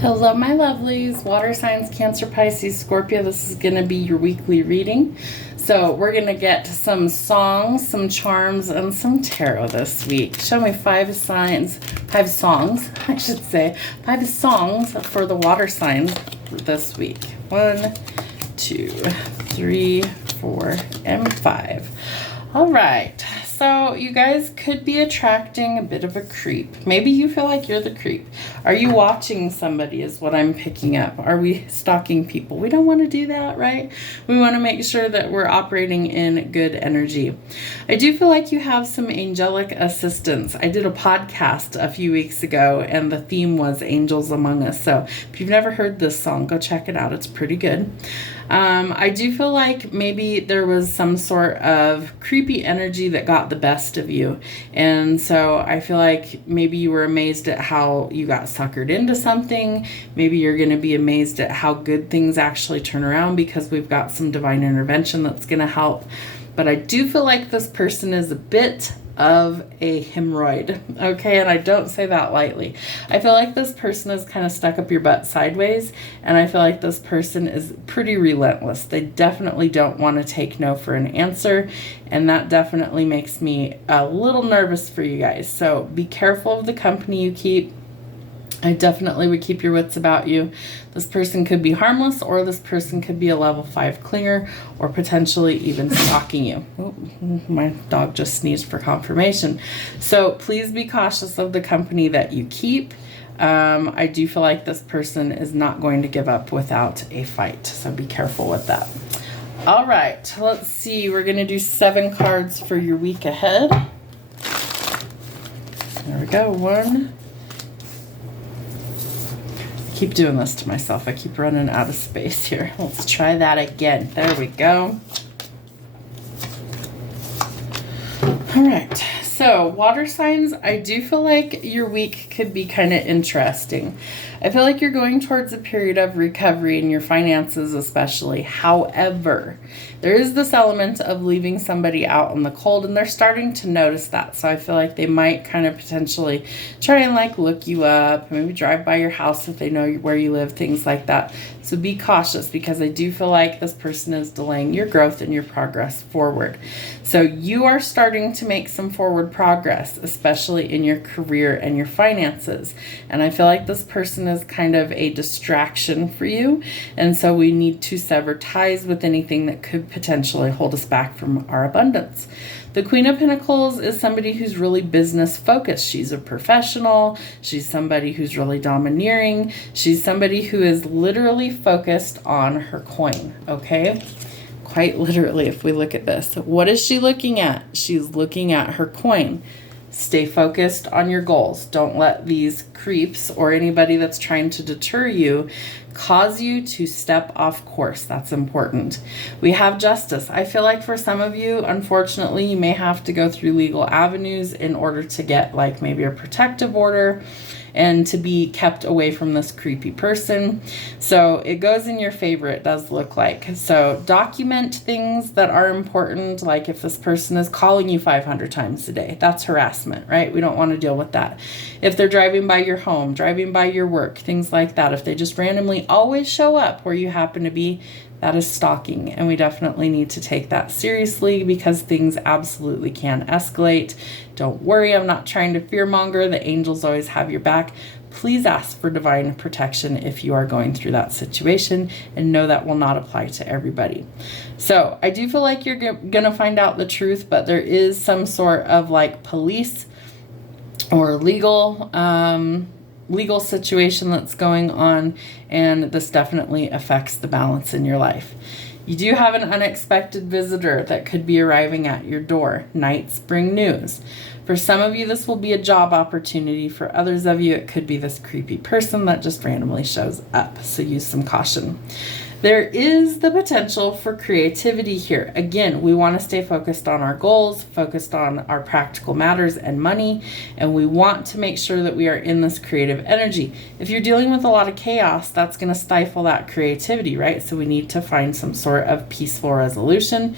Hello, my lovelies. Water signs, Cancer, Pisces, Scorpio. This is going to be your weekly reading. So we're going to get some songs, some charms, and some tarot this week. Show me five songs, I should say. 5 songs for the water signs this week. 1, 2, 3, 4, and 5. All right. So you guys could be attracting a bit of a creep. Maybe you feel like you're the creep. Are you watching somebody is what I'm picking up. Are we stalking people? We don't want to do that, right? We want to make sure that we're operating in good energy. I do feel like you have some angelic assistance. I did a podcast a few weeks ago and the theme was Angels Among Us. So if you've never heard this song, go check it out. It's pretty good. I do feel like maybe there was some sort of creepy energy that got the best of you. And so I feel like maybe you were amazed at how you got suckered into something. Maybe you're going to be amazed at how good things actually turn around because we've got some divine intervention that's going to help. But I do feel like this person is a bit of a hemorrhoid, okay? And I don't say that lightly. I feel like this person is kind of stuck up your butt sideways, and I feel like this person is pretty relentless. They definitely don't want to take no for an answer, and that definitely makes me a little nervous for you guys. So be careful of the company you keep. I definitely would keep your wits about you. This person could be harmless, or this person could be a level 5 clinger, or potentially even stalking you. Oh, my dog just sneezed for confirmation. So please be cautious of the company that you keep. I do feel like this person is not going to give up without a fight. So be careful with that. All right, let's see. We're going to do 7 cards for your week ahead. There we go. 1. Keep doing this to myself. I keep running out of space here. Let's try that again. There we go. All right. So water signs, I do feel like your week could be kind of interesting. I feel like you're going towards a period of recovery in your finances especially. However, there is this element of leaving somebody out in the cold, and they're starting to notice that. So I feel like they might kind of potentially try and like look you up, maybe drive by your house if they know where you live, things like that. So be cautious, because I do feel like this person is delaying your growth and your progress forward. So you are starting to make some forward progress, especially in your career and your finances. And I feel like this person is kind of a distraction for you. And so we need to sever ties with anything that could potentially hold us back from our abundance. The Queen of Pentacles is somebody who's really business focused. She's a professional. She's somebody who's really domineering. She's somebody who is literally focused on her coin, okay? Quite literally, if we look at this. What is she looking at? She's looking at her coin. Stay focused on your goals. Don't let these creeps or anybody that's trying to deter you cause you to step off course. That's important. We have justice. I feel like for some of you, unfortunately, you may have to go through legal avenues in order to get like maybe a protective order and to be kept away from this creepy person. So it goes in your favor, it does look like. So document things that are important, like if this person is calling you 500 times a day, that's harassment, right? We don't want to deal with that. If they're driving by your home, driving by your work, things like that, if they just randomly always show up where you happen to be, that is stalking, and we definitely need to take that seriously, because things absolutely can escalate. Don't worry, I'm not trying to fearmonger. The angels always have your back. Please ask for divine protection if you are going through that situation, and know that will not apply to everybody. So I do feel like you're going to find out the truth, but there is some sort of like police or legal situation that's going on, and this definitely affects the balance in your life. You do have an unexpected visitor that could be arriving at your door. Nights bring news. For some of you, this will be a job opportunity. For others of you, it could be this creepy person that just randomly shows up. So use some caution. There is the potential for creativity here. Again, we want to stay focused on our goals, focused on our practical matters and money, and we want to make sure that we are in this creative energy. If you're dealing with a lot of chaos, that's going to stifle that creativity, right? So we need to find some sort of peaceful resolution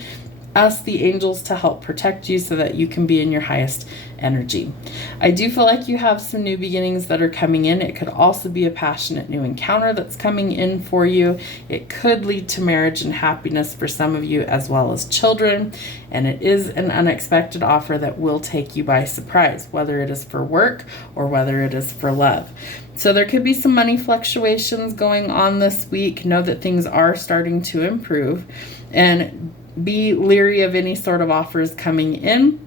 Ask the angels to help protect you so that you can be in your highest energy. I do feel like you have some new beginnings that are coming in. It could also be a passionate new encounter that's coming in for you. It could lead to marriage and happiness for some of you, as well as children. And it is an unexpected offer that will take you by surprise, whether it is for work or whether it is for love. So there could be some money fluctuations going on this week. Know that things are starting to improve, and be leery of any sort of offers coming in.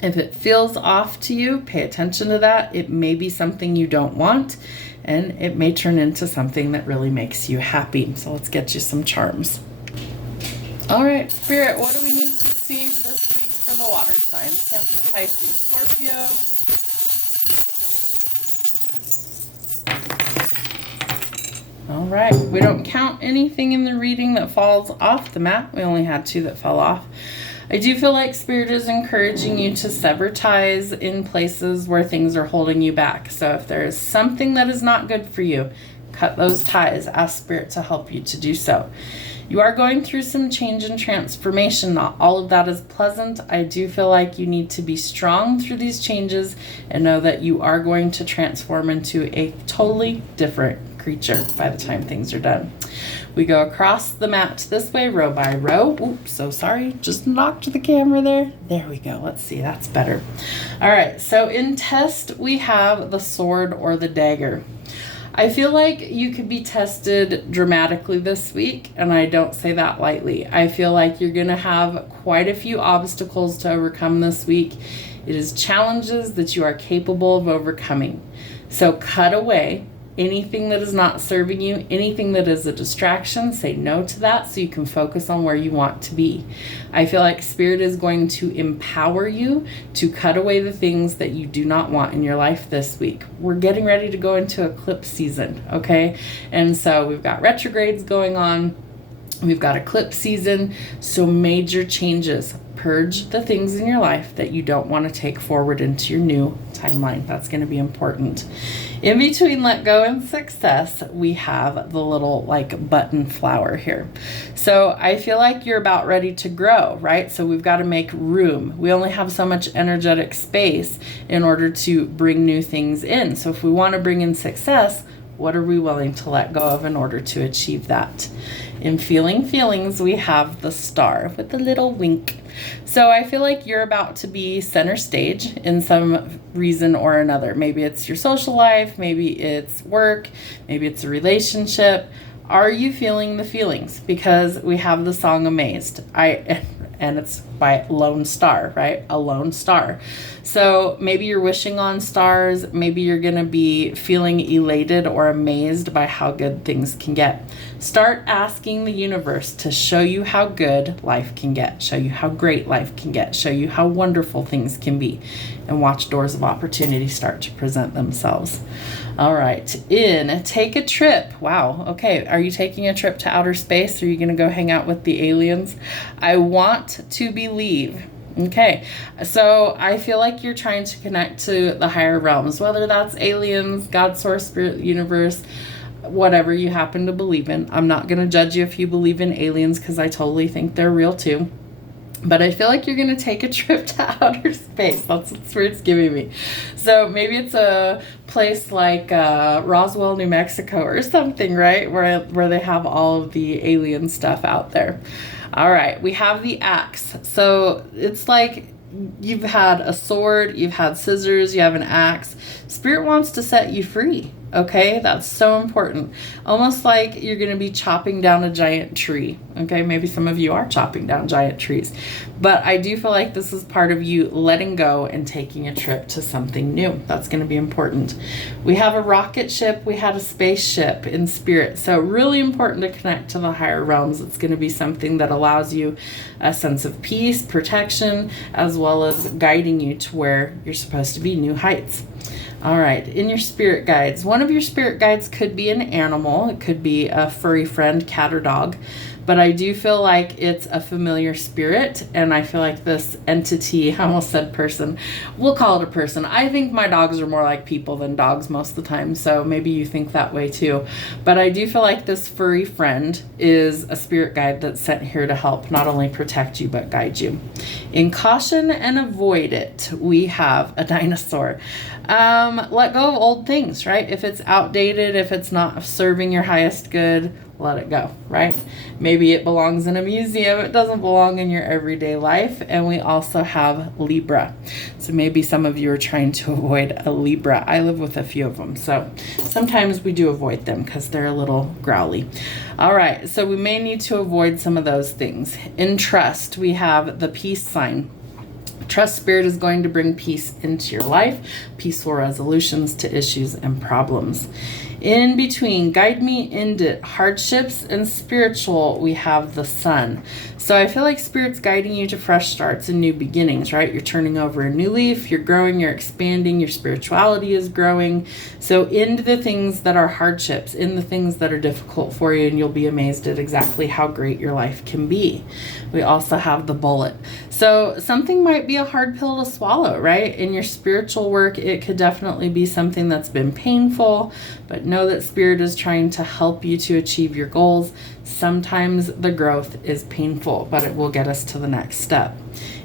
If it feels off to you, pay attention to that. It may be something you don't want, and it may turn into something that really makes you happy. So let's get you some charms. All right, Spirit, what do we need to see this week for the water signs? Cancer, Pisces, Scorpio. All right, we don't count anything in the reading that falls off the mat. We only had 2 that fell off. I do feel like Spirit is encouraging you to sever ties in places where things are holding you back. So if there is something that is not good for you, cut those ties. Ask Spirit to help you to do so. You are going through some change and transformation. Not all of that is pleasant. I do feel like you need to be strong through these changes and know that you are going to transform into a totally different creature by the time things are done. We go across the mat this way, row by row. Oops, so sorry. Just knocked the camera there. There we go. Let's see. That's better. All right. So in test, we have the sword or the dagger. I feel like you could be tested dramatically this week, and I don't say that lightly. I feel like you're going to have quite a few obstacles to overcome this week. It is challenges that you are capable of overcoming. So cut away anything that is not serving you, anything that is a distraction. Say no to that so you can focus on where you want to be. I feel like Spirit is going to empower you to cut away the things that you do not want in your life this week. We're getting ready to go into eclipse season, okay? And so we've got retrogrades going on. We've got eclipse season, so major changes. Purge the things in your life that you don't want to take forward into your new timeline. That's going to be important. In between let go and success, we have the little like button flower here. So I feel like you're about ready to grow, right? So we've got to make room. We only have so much energetic space in order to bring new things in. So if we want to bring in success, what are we willing to let go of in order to achieve that? In feeling feelings, we have the star with the little wink. So I feel like you're about to be center stage in some reason or another. Maybe it's your social life, maybe it's work, maybe it's a relationship. Are you feeling the feelings? Because we have the song Amazed. And it's by Lone Star, right? A lone star. So maybe you're wishing on stars. Maybe you're going to be feeling elated or amazed by how good things can get. Start asking the universe to show you how good life can get, show you how great life can get, show you how wonderful things can be, and watch doors of opportunity start to present themselves. All right, take a trip. Wow, okay, are you taking a trip to outer space? Are you going to go hang out with the aliens? I want to believe. Okay, so I feel like you're trying to connect to the higher realms, whether that's aliens, God, source, spirit, universe, whatever you happen to believe in. I'm not going to judge you if you believe in aliens because I totally think they're real too. But I feel like you're going to take a trip to outer space. That's what Spirit's giving me. So maybe it's a place like Roswell, New Mexico or something, right? Where they have all of the alien stuff out there. All right, we have the axe. So it's like you've had a sword, you've had scissors, you have an axe. Spirit wants to set you free. Okay, that's so important. Almost like you're going to be chopping down a giant tree. Okay, maybe some of you are chopping down giant trees. But I do feel like this is part of you letting go and taking a trip to something new. That's going to be important. We have a rocket ship. We had a spaceship in Spirit. So really important to connect to the higher realms. It's going to be something that allows you a sense of peace, protection, as well as guiding you to where you're supposed to be, new heights. All right, in your spirit guides, one of your spirit guides could be an animal. It could be a furry friend, cat or dog. But I do feel like it's a familiar spirit, and I feel like this entity, I almost said person, we'll call it a person. I think my dogs are more like people than dogs most of the time, so maybe you think that way too. But I do feel like this furry friend is a spirit guide that's sent here to help not only protect you, but guide you. In caution and avoid it, we have a dinosaur. Let go of old things, right? If it's outdated, if it's not serving your highest good, let it go, right? Maybe it belongs in a museum. It doesn't belong in your everyday life. And we also have Libra. So maybe some of you are trying to avoid a Libra. I live with a few of them. So sometimes we do avoid them because they're a little growly. All right. So we may need to avoid some of those things. In trust, we have the peace sign. Trust spirit is going to bring peace into your life, peaceful resolutions to issues and problems. In between, guide me into hardships and spiritual, we have the sun. So I feel like spirit's guiding you to fresh starts and new beginnings, right? You're turning over a new leaf, you're growing, you're expanding, your spirituality is growing. So into the things that are hardships, in the things that are difficult for you, and you'll be amazed at exactly how great your life can be. We also have the bullet. So something might be a hard pill to swallow, right? In your spiritual work, it could definitely be something that's been painful, but know that spirit is trying to help you to achieve your goals. Sometimes the growth is painful, but it will get us to the next step.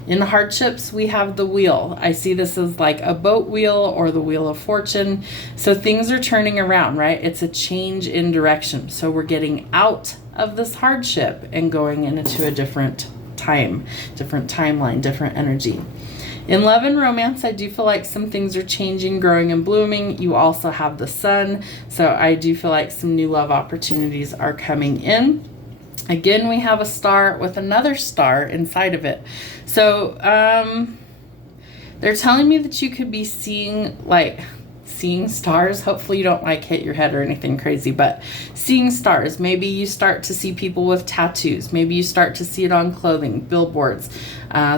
In the hardships, we have the wheel. I see this as like a boat wheel or the wheel of fortune. So things are turning around, right? It's a change in direction. So we're getting out of this hardship and going into a different time, different timeline, different energy. In love and romance, I do feel like some things are changing, growing and blooming. You also have the sun. So I do feel like some new love opportunities are coming in. Again, we have a star with another star inside of it. So they're telling me that you could be seeing stars. Hopefully you don't hit your head or anything crazy, but seeing stars. Maybe you start to see people with tattoos. Maybe you start to see it on clothing, billboards,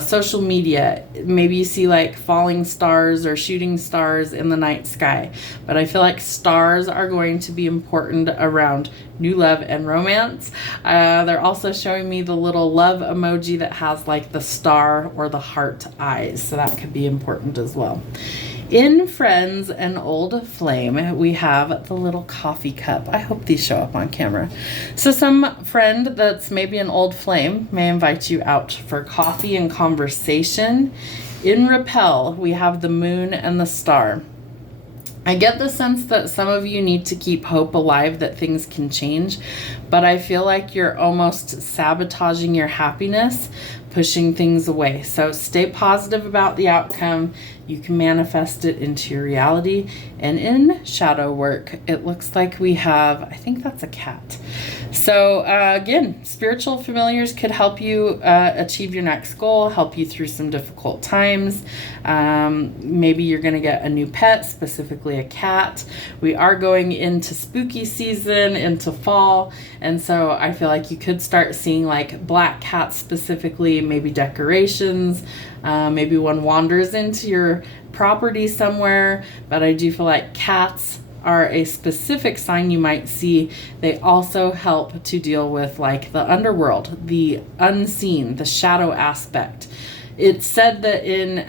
social media. Maybe you see falling stars or shooting stars in the night sky. But I feel like stars are going to be important around new love and romance. They're also showing me the little love emoji that has the star or the heart eyes. So that could be important as well. In friends and old flame, we have the little coffee cup. I hope these show up on camera. So some friend that's maybe an old flame may invite you out for coffee and conversation. In repel, we have the moon and the star. I get the sense that some of you need to keep hope alive that things can change, but I feel like you're almost sabotaging your happiness, pushing things away. So stay positive about the outcome. You can manifest it into your reality. And in shadow work, it looks like we have, I think that's a cat. So again, spiritual familiars could help you achieve your next goal, help you through some difficult times. Maybe you're going to get a new pet, specifically a cat. We are going into spooky season, into fall. And so I feel like you could start seeing black cats specifically, maybe decorations. Maybe one wanders into your property somewhere. But I do feel like cats are a specific sign you might see. They also help to deal with the underworld, the unseen, the shadow aspect. It's said that in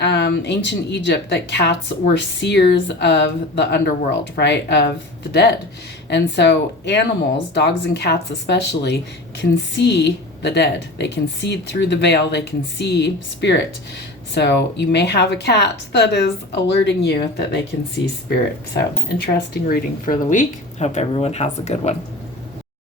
ancient Egypt that cats were seers of the underworld, right, of the dead. And so animals, dogs and cats especially, can see the dead. They can see through the veil. They can see spirit. So you may have a cat that is alerting you that they can see spirit. So interesting reading for the week. Hope everyone has a good one.